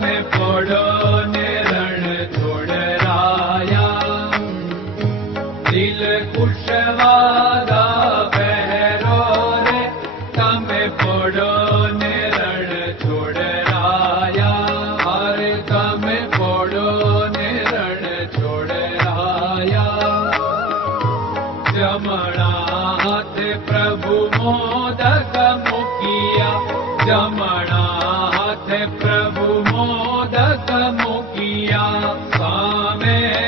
ne padane Amen.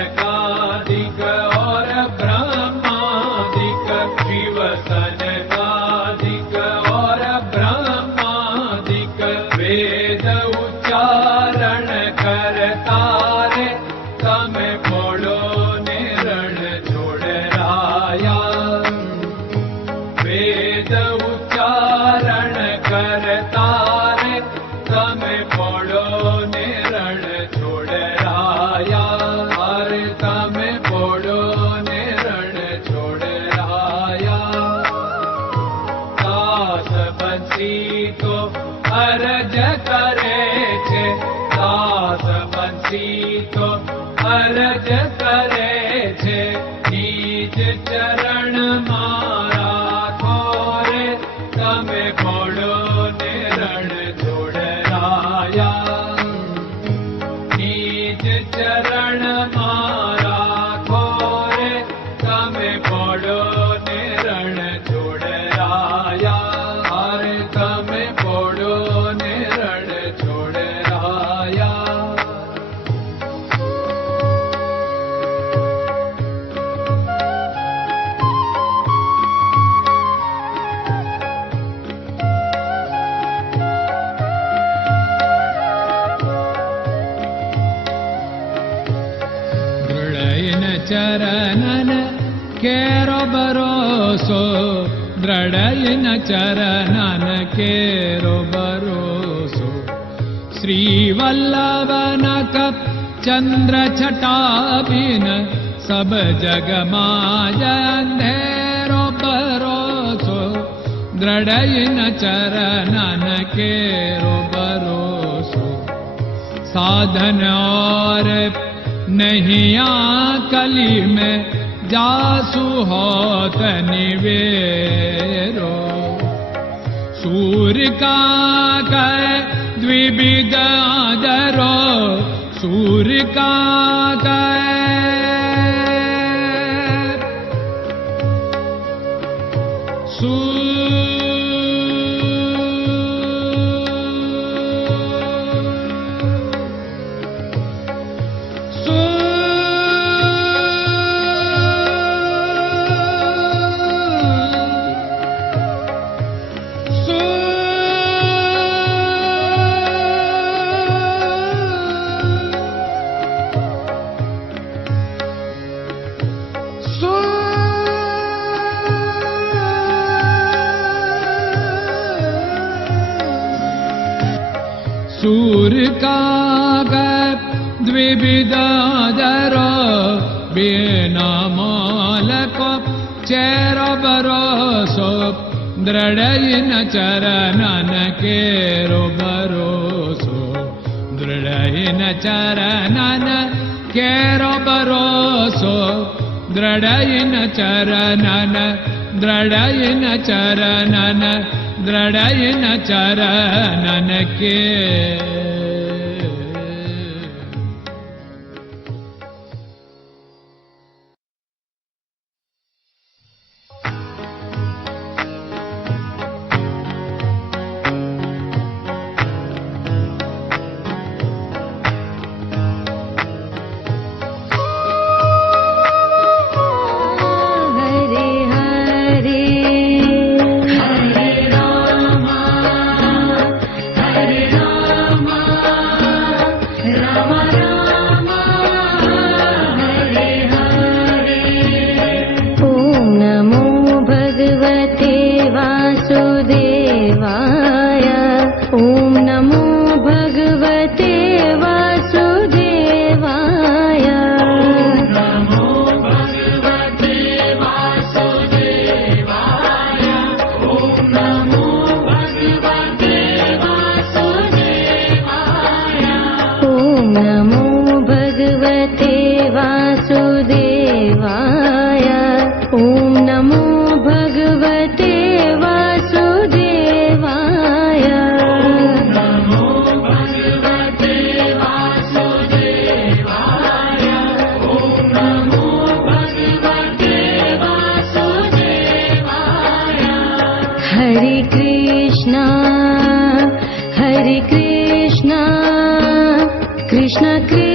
America. Mom. बरोसो द्रडय चरणन केरो बरोसो श्रीवल्लभन वल्लभ चन्द्रटाबिन सब जगमाजेरो भरोसो द्रडय न चरन केरो बरोसो साधन और नहीं आ कली में जासु होत निवेरो। सूर्य का द्विविध आदरो। सूर्य का कै सूर्य का द्विविदादर बिना मालक चेर बरोसो दृढयिन चरणन केरो बरोसो दृढयिन चरणन केरो बरोसो दृढयिन चरणन दृढयिन चरणन के हरे कृष्णा कृष्ण कृष्ण